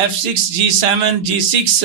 F6, G7, G6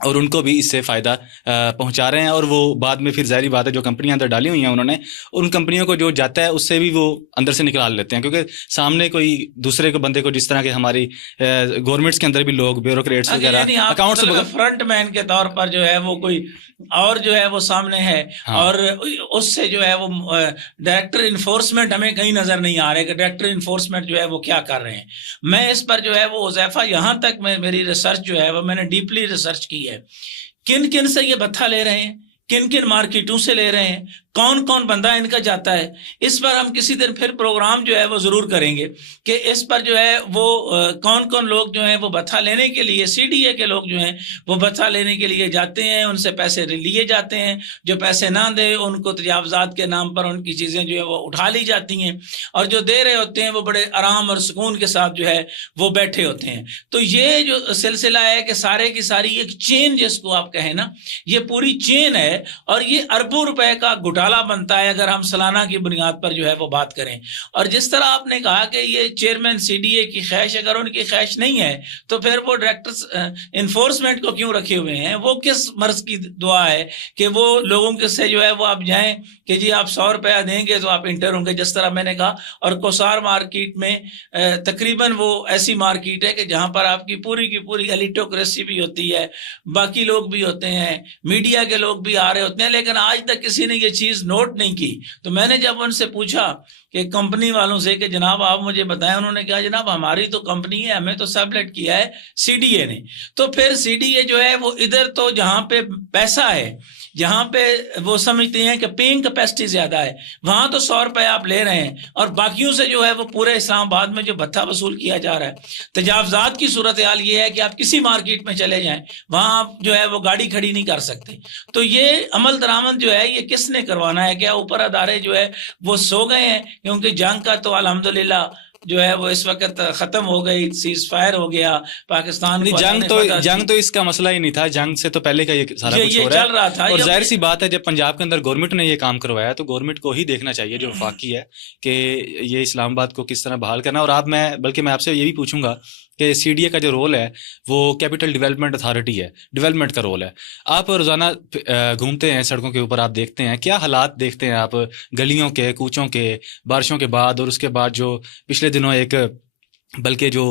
اور ان کو بھی اس سے فائدہ پہنچا رہے ہیں، اور وہ بعد میں پھر ظاہری بات ہے جو کمپنیاں اندر ڈالی ہوئی ہیں انہوں نے، ان کمپنیوں کو جو جاتا ہے اس سے بھی وہ اندر سے نکال لیتے ہیں، کیونکہ سامنے کوئی دوسرے کو بندے کو، جس طرح کہ ہماری گورنمنٹس کے اندر بھی لوگ بیوروکریٹس وغیرہ یعنی آپ اکاؤنٹس فرنٹ مین کے طور پر جو ہے وہ کوئی اور جو ہے وہ سامنے ہے، اور اس سے جو ہے وہ ڈائریکٹر انفورسمنٹ ہمیں کہیں نظر نہیں آ رہا ہے کہ ڈائریکٹر انفورسمنٹ جو ہے وہ کیا کر رہے ہیں۔ میں اس پر جو ہے وہ حذیفہ یہاں تک میری ریسرچ جو ہے وہ میں نے ڈیپلی ریسرچ کی ہے، کن کن سے یہ بھتہ لے رہے ہیں، کن کن مارکیٹوں سے لے رہے ہیں، کون کون بندہ ان کا جاتا ہے۔ اس پر ہم کسی دن پھر پروگرام جو ہے وہ ضرور کریں گے کہ اس پر جو ہے وہ کون کون لوگ جو ہیں وہ بھتہ لینے کے لیے، سی ڈی اے کے لوگ جو ہیں وہ بھتہ لینے کے لیے جاتے ہیں، ان سے پیسے لیے جاتے ہیں، جو پیسے نہ دے ان کو تجاوزات کے نام پر ان کی چیزیں جو ہے وہ اٹھا لی جاتی ہیں، اور جو دے رہے ہوتے ہیں وہ بڑے آرام اور سکون کے ساتھ جو ہے وہ بیٹھے ہوتے ہیں۔ تو یہ جو سلسلہ ہے کہ سارے کی ساری ایک چین جس کو آپ کہیں نا، یہ پوری چین ہے، اور یہ اربوں روپے کا گھوٹالا بنتا ہے اگر ہم سالانہ کی بنیاد پر جو ہے وہ بات کریں۔ اور جس طرح آپ نے کہا کہ یہ چیئرمین سی ڈی اے کی خواہش، اگر ان کی خواہش نہیں ہے تو پھر وہ ڈائریکٹر انفورسمنٹ کو کیوں رکھے ہوئے ہیں؟ وہ کس مرض کی دعا ہے کہ وہ لوگوں کے سے جو ہے وہ آپ جائیں کہ جی آپ 100 روپیہ دیں گے تو آپ انٹر ہوں گے، جس طرح میں نے کہا۔ اور کوسار مارکیٹ میں تقریباً وہ ایسی مارکیٹ ہے کہ جہاں پر آپ کی پوری ایلیٹوکریسی بھی ہوتی ہے، باقی لوگ بھی ہوتے ہیں، میڈیا کے لوگ بھی آ رہے ہوتے ہیں، لیکن آج تک کسی نے یہ چیز نوٹ نہیں کی۔ تو میں نے جب ان سے پوچھا کہ کمپنی والوں سے کہ جناب آپ مجھے بتائیں، انہوں نے کہا جناب ہماری تو کمپنی ہے، ہمیں تو سبلیٹ کیا ہے سی ڈی اے نے۔ تو پھر سی ڈی اے جو ہے وہ ادھر تو جہاں پہ پیسہ ہے، جہاں پہ وہ سمجھتے ہیں کہ پینگ کیپیسٹی زیادہ ہے، وہاں تو 100 روپے آپ لے رہے ہیں، اور باقیوں سے جو ہے وہ پورے اسلام آباد میں جو بھتہ وصول کیا جا رہا ہے۔ تجاوزات کی صورتحال یہ ہے کہ آپ کسی مارکیٹ میں چلے جائیں، وہاں آپ جو ہے وہ گاڑی کھڑی نہیں کر سکتے۔ تو یہ عمل درآمد جو ہے یہ کس نے کروانا ہے؟ کیا اوپر ادارے جو ہے وہ سو گئے ہیں؟ کیونکہ جنگ کا تو الحمدللہ جو ہے وہ اس وقت ختم ہو گئی، سیز فائر ہو گیا پاکستان کو۔ جنگ تو اس کا مسئلہ ہی نہیں تھا، جنگ سے تو پہلے کا یہ سارا کچھ ہو رہا ہے۔ اور ظاہر سی بات ہے جب پنجاب کے اندر گورنمنٹ نے یہ کام کروایا تو گورنمنٹ کو ہی دیکھنا چاہیے جو وفاقی ہے کہ یہ اسلام آباد کو کس طرح بحال کرنا۔ اور بلکہ میں آپ سے یہ بھی پوچھوں گا کہ سی ڈی اے کا جو رول ہے وہ کیپٹل ڈیولپمنٹ اتھارٹی ہے، ڈیولپمنٹ کا رول ہے۔ آپ روزانہ گھومتے ہیں سڑکوں کے اوپر، آپ دیکھتے ہیں کیا حالات دیکھتے ہیں آپ گلیوں کے، کوچوں کے، بارشوں کے بعد، اور اس کے بعد جو پچھلے دنوں ایک بلکہ جو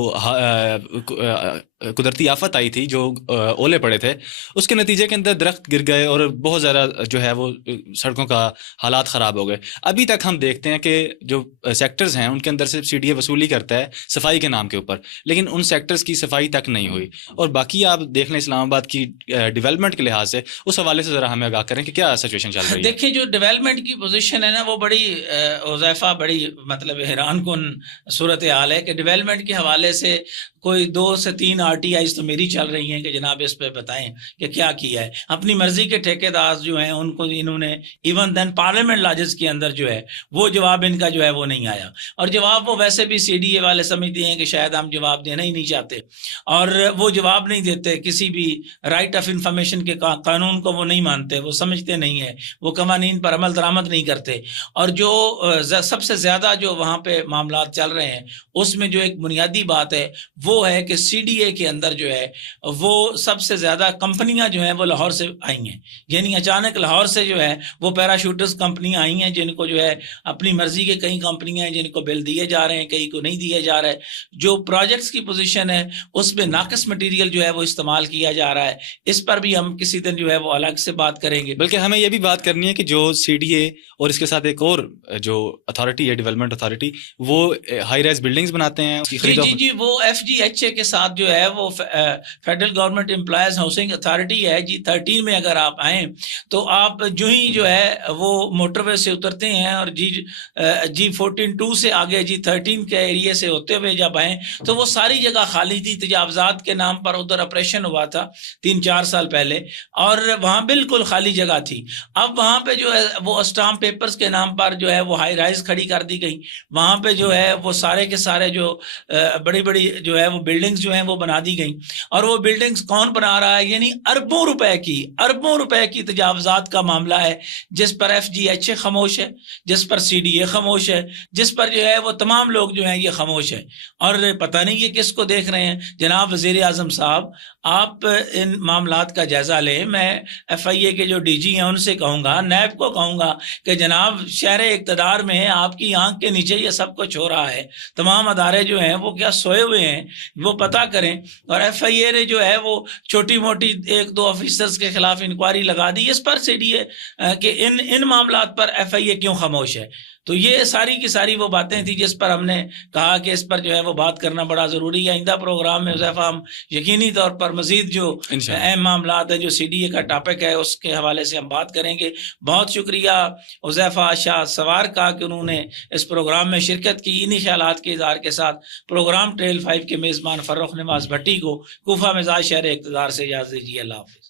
قدرتی آفت آئی تھی، جو اولے پڑے تھے، اس کے نتیجے کے اندر درخت گر گئے اور بہت زیادہ جو ہے وہ سڑکوں کا حالات خراب ہو گئے۔ ابھی تک ہم دیکھتے ہیں کہ جو سیکٹرز ہیں ان کے اندر صرف سی ڈی اے وصولی کرتا ہے صفائی کے نام کے اوپر، لیکن ان سیکٹرز کی صفائی تک نہیں ہوئی۔ اور باقی آپ دیکھ لیں اسلام آباد کی ڈیولپمنٹ کے لحاظ سے، اس حوالے سے ذرا ہمیں آگاہ کریں کہ کیا سچویشن چل رہی ہے۔ دیکھیں جو ڈیولپمنٹ کی پوزیشن ہے نا، وہ بڑی حذیفہ بڑی مطلب حیران کن صورتحال ہے کہ ڈیولپمنٹ کے حوالے سے کوئی 2 سے 3 آر ٹی آئیز تو میری چل رہی ہیں کہ جناب اس پہ بتائیں کہ کیا کیا ہے۔ اپنی مرضی کے ٹھیکیدار جو ہیں ان کو انہوں نے ایون دین پارلیمنٹ لاجز کے اندر جو ہے وہ جواب ان کا جو ہے وہ نہیں آیا، اور جواب وہ ویسے بھی سی ڈی اے والے سمجھتے ہیں کہ شاید ہم جواب دینا ہی نہیں چاہتے، اور وہ جواب نہیں دیتے۔ کسی بھی رائٹ آف انفارمیشن کے قانون کو وہ نہیں مانتے، وہ سمجھتے نہیں ہیں، وہ قوانین پر عمل درآمد نہیں کرتے۔ اور جو سب سے زیادہ جو وہاں پہ معاملات چل رہے ہیں اس میں جو ایک بنیادی بات ہے وہ ہے کہ سی ڈی اے کے اندر جو ہے وہ سب سے زیادہ کمپنیاں جو ہیں وہ لاہور سے آئی ہیں، یعنی اچانک لاہور سے جو ہے وہ پیراشوٹرز کمپنیاں آئی ہیں جن کو جو ہے اپنی مرضی کے کئی کمپنیاں ہیں جن کو بل دیے جا رہے ہیں، کئی کو نہیں دیے جا رہے۔ جو پروجیکٹس کی پوزیشن ہے اس میں ناقص مٹیریل جو ہے وہ استعمال کیا جا رہا ہے، اس پر بھی ہم کسی دن جو ہے وہ الگ سے بات کریں گے۔ بلکہ ہمیں یہ بھی بات کرنی ہے کہ جو سی ڈی اے اور اس کے ساتھ ایک اور جو اتھارٹی ہے ڈیولپمنٹ اتھارٹی، وہ ہائی رائز بلڈنگز بناتے ہیں۔ جی وہ ایف جی ایچ اے کے ساتھ جو ہے وہ federal government employees housing authority ہے۔ جی 13 میں اگر آپ آئیں تو آپ جو ہی جو ہے وہ موٹر وے سے اترتے ہیں اور جی 14-2 سے آگے جی 13 کے ایریے سے ہوتے ہوئے جب آئیں تو وہ ساری جگہ خالی تھی۔ تجاوزات کے نام پر ادھر آپریشن ہوا تھا 3-4 سال پہلے، اور وہاں بالکل خالی جگہ تھی۔ اب وہاں پہ جو ہے وہ اسٹامپ پیپرز کے نام پر جو ہے وہ ہائی رائز کھڑی کر دی گئی، وہاں پہ جو ہے وہ سارے کے سارے جو بڑی بڑی جو ہے وہ بلڈنگز جو ہیں وہ بنا دی گئیں، اور وہ بلڈنگز کون بنا رہا ہے؟ یعنی اربوں روپے کی تجاوزات کا معاملہ ہے، جس پر FGH خاموش ہے، جس پر CDA خاموش ہے، جس پر جو ہے وہ تمام لوگ جو ہیں یہ خاموش ہے، اور پتہ نہیں یہ کس کو دیکھ رہے ہیں۔ جناب وزیر اعظم صاحب، آپ ان معاملات کا جائزہ لیں۔ میں FIA کے جو DG ہیں ان سے کہوں گا، نیب کو کہوں گا کہ جناب شہر اقتدار میں آپ کی آنکھ کے نیچے یہ سب کچھ ہو رہا ہے، تمام ادارے جو ہیں وہ کیا سوئے ہوئے ہیں؟ وہ پتہ کریں۔ اور FIA نے جو ہے وہ چھوٹی موٹی 1-2 آفیسرز کے خلاف انکوائری لگا دی، اس پر CDA کہ ان معاملات پر FIA کیوں خاموش ہے؟ تو یہ ساری کی ساری وہ باتیں تھیں جس پر ہم نے کہا کہ اس پر جو ہے وہ بات کرنا بڑا ضروری ہے۔ آئندہ پروگرام میں حذیفہ ہم یقینی طور پر مزید جو اہم معاملات ہیں، جو CDA کا ٹاپک ہے، اس کے حوالے سے ہم بات کریں گے۔ بہت شکریہ حذیفہ شاہ سوار کا کہ انہوں نے اس پروگرام میں شرکت کی۔ انہی خیالات کے اظہار کے ساتھ پروگرام ٹریل 5 کے میزبان فرخ نواز بھٹی کو کوفہ مزاج شہر اقتدار سے اجازت دیجیے۔ اللہ حافظ۔